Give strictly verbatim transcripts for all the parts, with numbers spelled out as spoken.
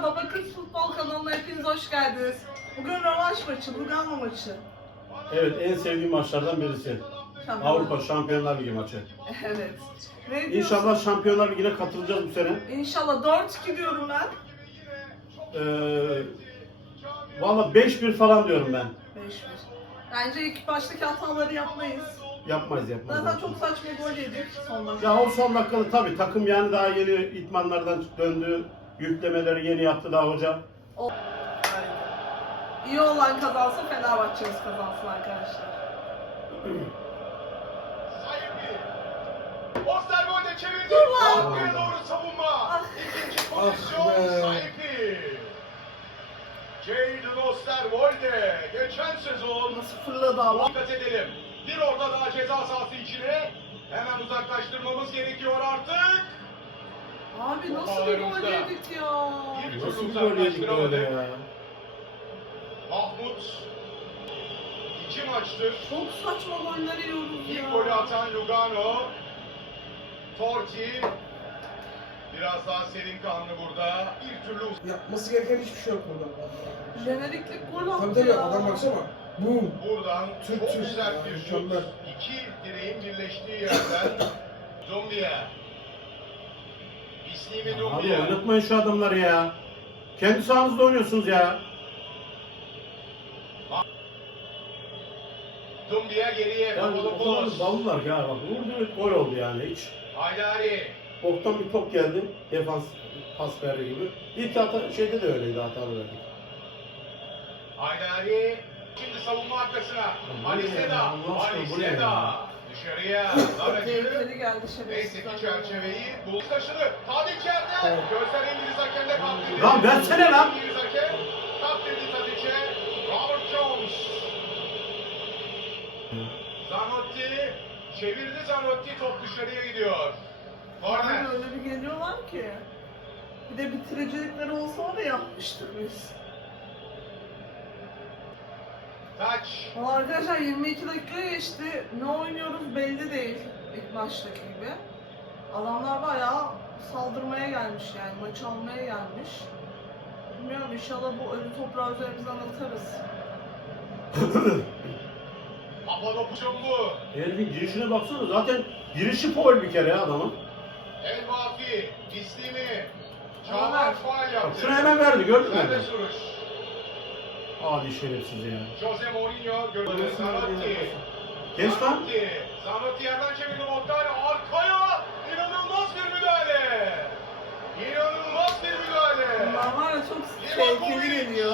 arkadaşlar, Baba Kız Futbol kanalına hepiniz hoş geldiniz. Bugün rövanş maçı, Lugano maçı. Evet, en sevdiğim maçlardan birisi. Şampiyonlar. Avrupa Şampiyonlar Ligi maçı. Evet. Ne diyorsun? İnşallah Şampiyonlar Ligi'ne katılacağız bu sene. İnşallah dört iki diyorum ben. Ee, Valla beş bir falan diyorum ben. beş bir. Bence ilk baştaki hataları yapmayız. Yapmayız yapmayız. Zaten çok saçma gol yedik son dakika. Ya o son dakikada tabii takım yani daha yeni idmanlardan döndü. Yüklemeleri yeni yaptı daha hoca. O... İyi olan kazansın, Fenerbahçe'miz kazansın arkadaşlar. Osterwolde çevirdi. Arkaya doğru savunma. Ah. İkinci pozisyon sahibi. Jadon Osterwolde geçen sezon Nasıl fırladı ama. dikkat edelim. Bir orada daha ceza sahası içine. Hemen uzaklaştırmamız gerekiyor artık. Abi nasıl bir gol yedik ya. Bir Nasıl türlü bir gol yedik böyle uzaklaştıramadık. ya? Mahmut iki maçtır Çok saçma goller yiyoruz ya. İlk golü atan Lugano. Torti biraz daha serin kanlı burada. Bir türlü Yapması gereken hiçbir şey yok burada. Jeneriklik gol attı Tabii tabii ya. adam baksana. Boom. buradan Türk, çok Türk. sert bir şut. Mükemmel. İki direğin birleştiği yerden Dumbia. İslimi Abi Dumbia. oynatmayın şu adamları ya. Kendi sahanızda oynuyorsunuz ya. Dumbia geriye. Ya o kadar Papadopoulos. daldılar ya bak. Vurdu gol oldu yani hiç. Haydari. Boktan bir top geldi. Defans pas verdi gibi. İlk hata şeyde de öyleydi hatalı verdik. Haydari. Şimdi savunma arkasına. bu Ali ne ya? Seda. Allah aşkına Ali bu ne Seda. ya? Dışarıya. Daracı. Tehlikeli geldi Neyse şerefsizler. ki çerçeveyi bul taşıdı. Tadiç yerde. Gözler İngiliz hakemde kaptırdı. Lan versene lan. İngiliz hakem kaptırdı Tadiç'e. Robert Jones. Zanotti. Çevirdi Zanotti. Top dışarıya gidiyor. Korner. Abi öyle bir geliyorlar ki. Bir de bitiricilikleri olsa var ya, yapmıştık biz. Taç. Valla arkadaşlar yirmi iki dakika geçti. Ne oynuyoruz belli değil ilk maçtaki gibi. Adamlar bayağı saldırmaya gelmiş yani, maçı almaya gelmiş. Bilmiyorum, inşallah bu ölü toprağı üzerimizden atarız. Papadopoulos bu. Herifin girişine baksana zaten girişi foul bir kere ya adamın. El Vafi. İslimi. Korner. Çağlar faal yaptı. Şunu hemen verdi gördün mü? Serbest vuruş. Adi şerefsiz ya. Jose Mourinho gördü. Zanotti. Geç lan. Zanotti. Zanotti yerden çevirdi Montale. Arkaya inanılmaz bir müdahale. İnanılmaz bir müdahale. Bunlar var ya, çok tehlikeli geliyor.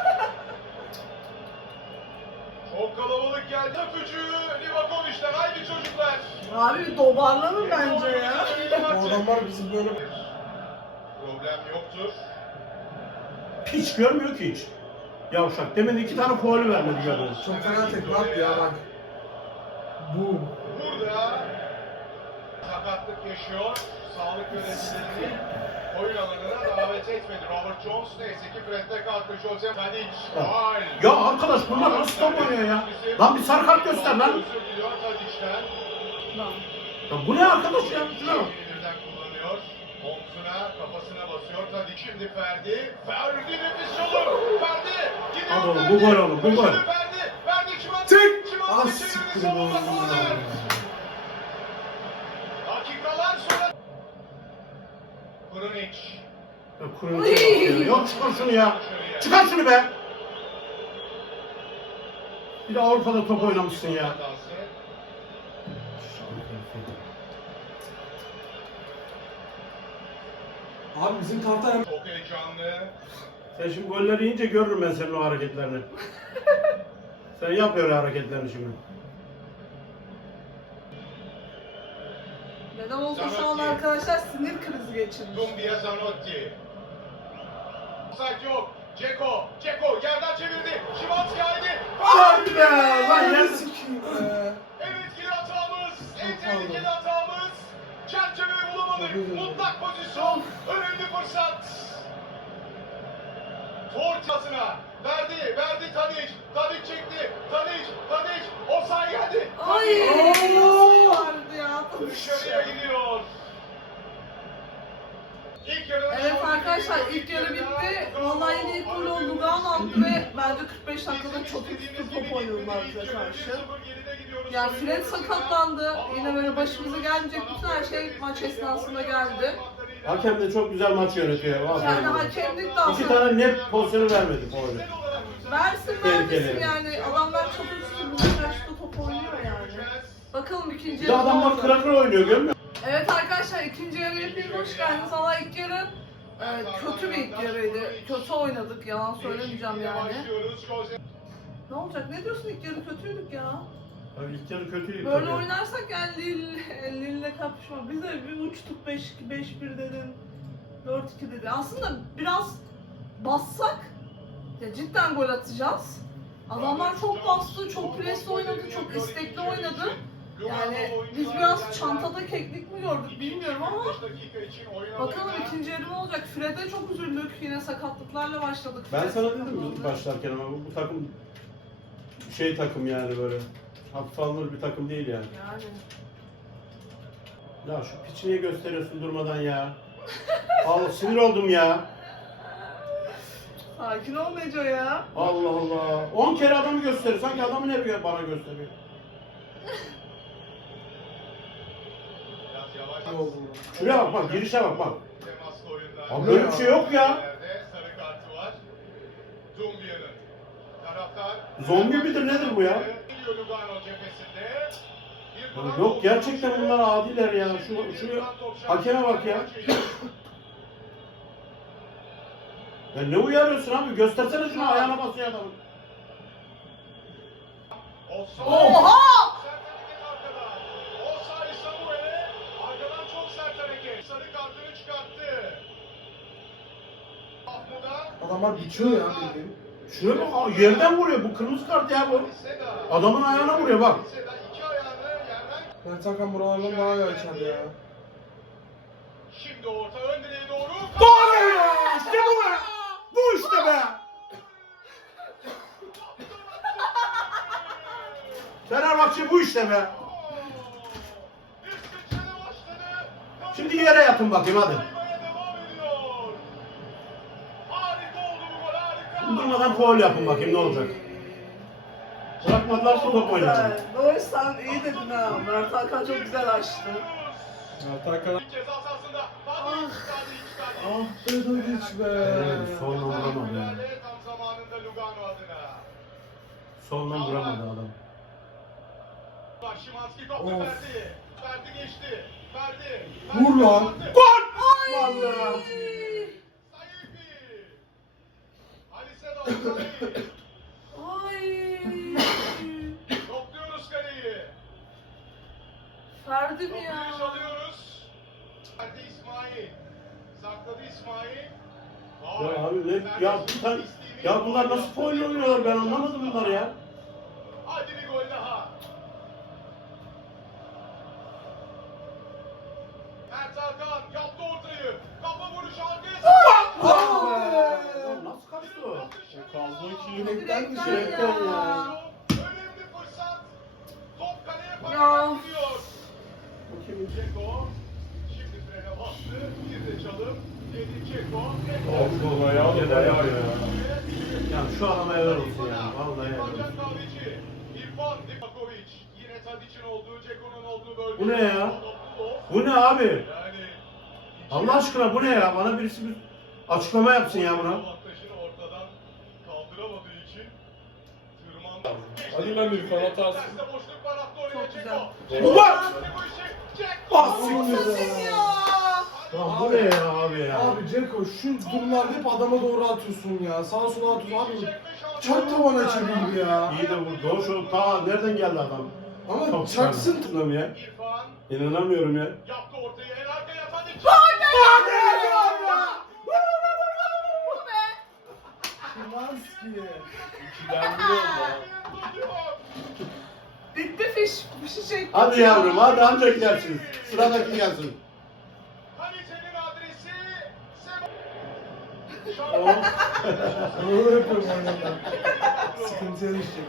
Çok kalabalık geldi. Öpücü Livakovic'den. Haydi çocuklar. Abi bir toparlanın bence ya. Bu adamlar bizi böyle... Problem yoktur. Hiç görmüyor ki hiç. Yavşak. Demin iki tane faulü vermedi gördün. Çok fena tekme attı ya bak. Boom. Burada sakatlık yaşıyor. Sağlık yöneticileri oyun alanına davet etmedi. Robert Jones neyse ki Fred'de kalktı. Jose Tadic. Faul. Ya arkadaş bunlar nasıl top oynuyor ya? Lan bir sarı kart göster lan. Özür diliyor Tadic'ten. Lan. Ya bu ne arkadaş ya? Şuna bak. Birden kullanıyor. Omzuna, kafasına basıyor. Tadic şimdi Ferdi. Ferdi nefis yolu. Ferdi. Gidiyor Hadi oğlum, Ferdi. bu gol oğlum, bu gol. Şimdi Ferdi. Ferdi Şimanski. Tek! Şimanski Ah, çevirdi. siktir Savunma oğlum ya. korner. Dakikalar sonra. Krunic. Ya kurun ya. Yok çıkar şunu ya. Çıkar şunu be. Bir de Avrupa'da top oynamışsın ya. Abi bizim karta hemen... Çok heyecanlı. Sen şimdi golleri yiyince görürüm ben senin o hareketlerini. Sen yap öyle hareketlerini şimdi. Neden olsa şu an arkadaşlar sinir krizi geçirmiş. Dumbia Zanotti. Offside yok. Ceko. Ceko yerden çevirdi. Şimanski haydi. Hadi be! Lan Ya ya. sikiyim be. En etkili hatamız. En Çok tehlikeli pardon. hatamız. Çerçeveyi bulamadık. Çok özür dilerim. Mutlak pozisyon. Önemli fırsat. Tortasına. Verdi. Verdi Tadic. Tadic çekti. Tadic. Tadic. Offside geldi. Ay! Oo! Nasıl vardı ya? Dışarıya gidiyor. İlk yarının Evet son arkadaşlar, düdüğü ilk yarı yarıda bitti. Galatasaray'ın ilk golü Lugano attı ve bence kırk beş dakikada çok üstü top oynadılar bize karşı. Yani Fred sakatlandı. Yine böyle başımıza gelmeyecek bütün her şey maç esnasında geldi. Hakem de çok güzel maç yönetiyor. Yani Vallahi. hakemlik de İki aslında tane net pozisyonu vermedi faulü. versin Tehlikeli. vermesin yani. Adamlar çok üstü bu maçta top oynuyor yani. Bakalım ikinci Bir de yarı ne adamlar olacak? kıra kıra oynuyor görmüyor musun? Evet arkadaşlar ikinci yarıya hepiniz hoş geldiniz. Valla ilk yarı e, kötü bir ilk yarıydı. Kötü oynadık yalan söylemeyeceğim yani. Ne olacak? Ne diyorsun ilk yarı kötüydük ya. Abi ilk yarı kötüydü Böyle tabii. oynarsak yani Lille, Lille'le kapışma. Biz de bir uçtuk beş iki beş bir dedin. dört iki dedi. Aslında biraz bassak ya cidden gol atacağız. Adamlar çok bastı, çok presli oynadı, çok istekli oynadı. Yani biz biraz çantada keklik mi gördük bilmiyorum ama bakalım ikinci yarı ne olacak? Fred'e çok üzüldük. Yine sakatlıklarla başladık. Ben Fred sana dedim sakatlandı. başlarken ama bu, bu takım şey takım yani böyle hafife alınır bir takım değil yani. Yani. Ya şu piçi niye gösteriyorsun durmadan ya? Allah sinir oldum ya. Sakin ol Neco ya. Allah Allah. on kere adamı gösteriyor. Sanki adamı ne biliyor bana gösteriyor. Ne oldu? Şuraya bak bak girişe bak bak. Temaslı oyunda. Abi böyle bir şey yok ya. Sarı kartı var. Dumbia'nın. Taraftar. Zombi midir nedir bu ya? Geliyor Lugano cephesinde. Bir Ya duran yok oldu. gerçekten bunlar adiler ya. Şu, şu hakeme bak ya. Ya ne uyarıyorsun abi? Göstersene şunu ayağına basıyor adamın. Offside. Oha! Sert hareket arkadan. Offside Samuel'e. Arkadan çok sert hareket. Sarı kartını çıkarttı. Mahmut'a. Adamlar biçiyor ya bildiğin. Şuraya bak abi, yerden vuruyor. Bu kırmızı kart ya bu. Seda. Adamın ayağına vuruyor bak. Seda iki ayağını yerden. Mert Hakan buralardan daha iyi açar ya. Şimdi orta ön direğe doğru. Gol be! İşte bu be! Bu işte be! Fenerbahçe bu işte be! Şimdi yere yatın bakayım hadi. Durmadan faul yapın bakayım ne olacak. Bırakmadılar ki top oynasın. Doğru sen iyi dedin ha. Mert Hakan çok güzel açtı. Mert Hakan. Ceza sahasında. Tadic, Tadic, Ah Tadic. be Tadic be. Son vuramadı ya. Tam zamanında Lugano adına. Sondan vuramadı adam. Şimanski topu Of. verdi. Verdi geçti. Verdi. Vur lan. Gol! Vallahi. Sayıfi. Halise Dalgari. Ay. Topluyoruz kaleyi. Ferdi mi ya? Topluyu çalıyoruz. Verdi İsmail. Sakladı İsmail. Ya abi ne? Ya, sen, ya bunlar nasıl faul oynuyorlar ben anlamadım bunları ya. Hadi bir gol daha. Mert Hakan yaptı ortayı. Kafa vuruşu arkaya. Ah be. Ya nasıl kaçtı o? Kaldı ki. Direkten Direkten dışarı. ya. Önemli fırsat. Top kaleye Ya. paralel gidiyor. Bakayım. Ceko. Şimdi frene bastı. Bir de çalım. Edin Ceko. Of baba ya neler yapıyor ya. Yani şu adama helal olsun ya. Vallahi helal olsun. İrfan Kahveci. İrfan Divakovic. Yine Tadic'in olduğu, Ceko'nun olduğu bölge. Bu ne ya? Abdullah. Bu ne abi? Yani Allah aşkına bu ne ya? Bana birisi bir açıklama yapsın ya buna. avantajını ortadan kaldıramadığı için tırmandı. Hadi lan İrfan, atarsın. Terste boşluk var, attı oraya Çok Ceko. güzel. Ceko. Ulan! Ceko işi. Ceko. Ah Saçın ya. Lan bu ne ya abi ya? Abi Ceko şu durumlarda hep adama doğru atıyorsun ya. Sağa sola atıyorsun abi. Çekme şansı. Çak tavana çevir ya. İyi de vurdu. O şu ta nereden geldi adam? Ama Çok çaksın. Tuttum ya. İrfan İnanamıyorum ya. yaptı ortayı. En arkaya Tadic. Şimanski. Bitti fiş. Fişi çektik. Hadi yavrum hadi ancak gelsin. Sıradaki gelsin. Kalitenin adresi Seba. O. Ne yapıyorum oynadan? Sıkıntıya düşecek.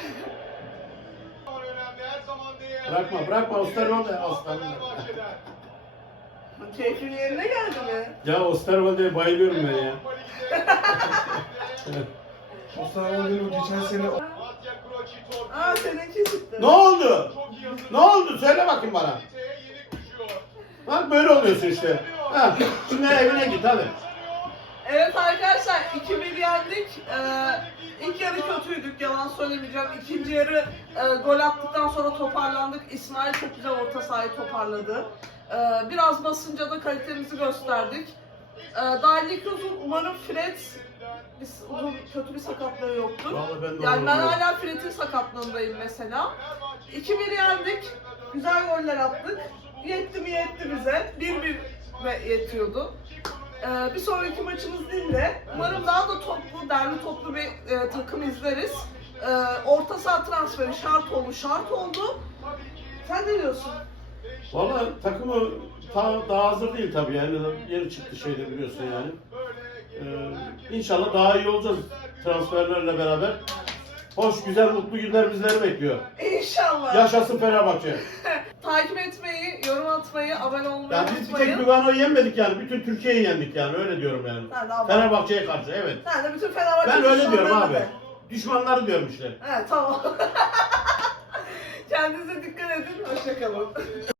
Önemli her zaman değerli. Bırakma, bırakma, Osterwolde aslanım. Fenerbahçe'den. Keyfin yerine geldi mi? Ya Osterwolde'ye bayılıyorum ben ya. Avrupa Ligi'de Mustafa Ronaldo geçen sene Mattia Kroci torpil. Aa seninki çıktı. Ne oldu? Çok iyi hazırlandı. Ne oldu? Söyle bakayım bana. Kalite'ye yenik düşüyor. Bak böyle oluyorsun işte. Ha, şimdi evine git hadi. Evet arkadaşlar iki bir yendik. Ee, ilk yarı kötüydük yalan söylemeyeceğim. İkinci yarı e, gol attıktan sonra toparlandık. İsmail çok güzel orta sahayı toparladı. Ee, biraz basınca da kalitemizi gösterdik. Ee, daha lig uzun umarım Fred biz, uzun kötü bir sakatlığı yoktur. Vallahi ben de Yani ben umuyorum. hala Fred'in sakatlığındayım mesela. iki bir yendik. Güzel goller attık. Yetti mi yetti bize. bir bir ve yetiyordu. Ee, bir sonraki maçımız Lille. Umarım daha da toplu, derli toplu bir e, takım izleriz. Ee, orta saha transferi şart oldu, şart oldu. Sen ne diyorsun? Vallahi takımı ta, daha hazır değil tabii yani. Yeni çıktı şeyde biliyorsun yani. Ee, inşallah daha iyi olacağız transferlerle beraber. Hoş, güzel, mutlu günler bizleri bekliyor. İnşallah. Yaşasın Fenerbahçe. Takip etmeyi, yorum atmayı, abone olmayı Yani biz bir tek unutmayın. Lugano'yu yenmedik yani. Bütün Türkiye'yi yendik yani. Öyle diyorum yani. Sen de abone. Fenerbahçe'ye karşı evet. Sen de bütün Fenerbahçe Ben öyle diyorum düşmanlarına abi. de. Düşmanları diyorum işte. Evet tamam. Kendinize dikkat edin. Hoşça kalın.